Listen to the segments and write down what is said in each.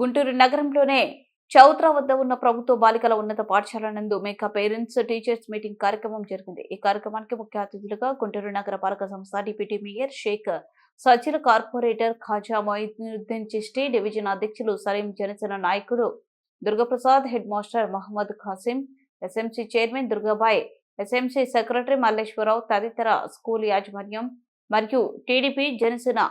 గుంటూరు నగరంలోనే చౌత్రా వద్ద ఉన్న ప్రభుత్వ బాలికల ఉన్నత పాఠశాల నందు మేకా పేరెంట్స్ టీచర్స్ మీటింగ్ కార్యక్రమం జరిగింది. ఈ కార్యక్రమానికి ముఖ్య అతిథులుగా గుంటూరు నగర పాలక సంస్థ deputy mayor Sheikh Sachila, corporator Khaja Moinuddin Chishti, division అధ్యక్షులు సలీం, జనసేన నాయకుడు Durgaprasad, head master Mohammed Khasim, SMC chairman Durgabai, SMC secretary Malleswararao తదితర స్కూల్ యాజమాన్యం మరియు టీడీపీ, జనసేన,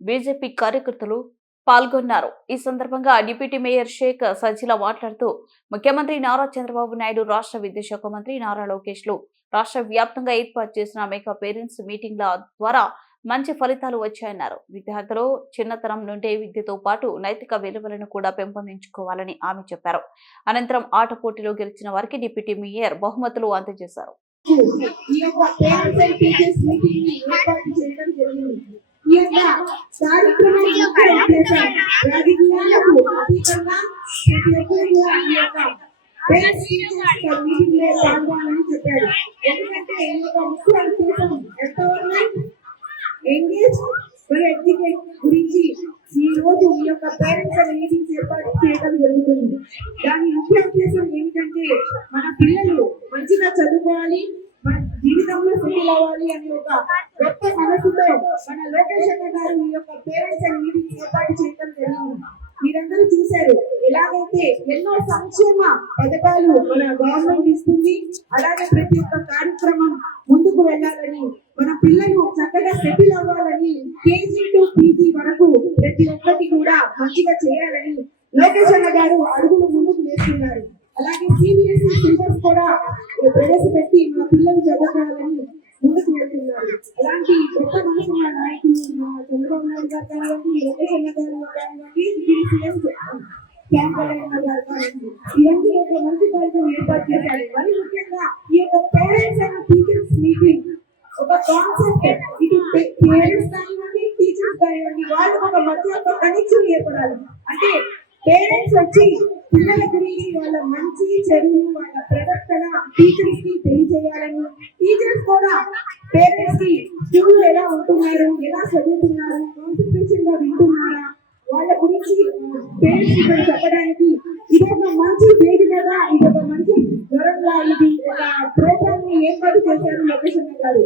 బీజేపీ కార్యకర్తలు పాల్గొన్నారు. ఈ సందర్భంగా డిప్యూటీ మేయర్ షేక్ సజిల మాట్లాడుతూ ముఖ్యమంత్రి నారా చంద్రబాబు నాయుడు, రాష్ట్ర విద్యాశాఖ మంత్రి నారా లోకేష్ లు రాష్ట్ర వ్యాప్తంగా ఏర్పాటు చేసిన మెగా పేరెంట్స్ మీటింగ్ల ద్వారా మంచి ఫలితాలు వచ్చాయన్నారు. విద్యార్థులు చిన్నతనం నుండే విద్యతో పాటు నైతిక విలువలను కూడా పెంపొందించుకోవాలని ఆమె చెప్పారు. అనంతరం ఆట పోటీలో గెలిచిన వారికి డిప్యూటీ మేయర్ బహుమతులు అందజేశారు. గురించి ఈ రోజు ఈ యొక్క పేరెంట్స్ మీటింగ్స్ ఏర్పాటు చేయడం జరుగుతుంది. దాని ముఖ్య ఉద్దేశం ఏమిటంటే మన పిల్లలు మంచిగా చదువుకోవాలి, మన జీవితంలో సెటిల్ అవ్వాలి అనే ఒక గొప్ప మనసుతో మన లోకేష్ అన్న గారు ఈ యొక్క పేరెంట్స్ మీటింగ్స్ ఏర్పాటు చేయడం జరిగింది. మీరందరూ చూశారు ఎలాగైతే ఎన్నో సంక్షేమ పథకాలు మన గవర్నమెంట్ ఇస్తుంది, అలాగే ప్రతి ఒక్క కార్యక్రమం ముందుకు వెళ్ళాలని, మన పిల్లలు చక్కగా సెటిల్ అవ్వాలని, కేజీ టు పీజీ వరకు ప్రతి ఒక్కటి కూడా మంచిగా చేయాలని లోకేష్ అన్న గారు అడుగులు ముందుకు వేస్తున్నారు. అలాగే సిబిఎస్ఈ సిలబస్ కూడా ప్రవేశపెట్టి మన పిల్లలు చదువుకోవాలని ముందుకు వెళ్తున్నారు. అలాంటి గొప్ప మనసున్న నాయకులు చంద్రబాబు నాయుడు గారు కానివ్వండి, లోకేష్ అన్న గారు కానివ్వండి, ఇవన్నీ ఒక మంచి కార్యక్రమం ఏర్పాటు చేశారు. మరి ముఖ్యంగా ఈ యొక్క పేరెంట్స్ అండ్ టీచర్స్ మీటింగ్ ఒక కాన్సెప్ట్. ఇటు పేరెంట్స్ కానివ్వండి, టీచర్స్ కానివ్వండి, వాళ్ళకి ఒక మధ్య ఒక కనెక్షన్ ఏర్పడాలి. అంటే పేరెంట్స్ వచ్చి పిల్లల గురించి వాళ్ళ మంచి చెడు, వాళ్ళ ప్రవర్తన టీచర్స్ కి తెలియజేయాలని, టీచర్స్ కూడా పేరెంట్స్ కి స్కూల్ ఎలా ఉంటున్నారు, ఎలా చదువుతున్నారు, కాన్సన్ట్రేషన్ గా వింటున్నారా, వాళ్ళ గురించి పేరెంట్స్ ఇక్కడ చెప్పడానికి ఇదొక మంచి వేదికగా, ఇదొక మంచి జ్వరంగా ఇది ఒక ప్రోగ్రామ్ ని ఏర్పాటు చేశారు లోకేష్ అన్న గారు.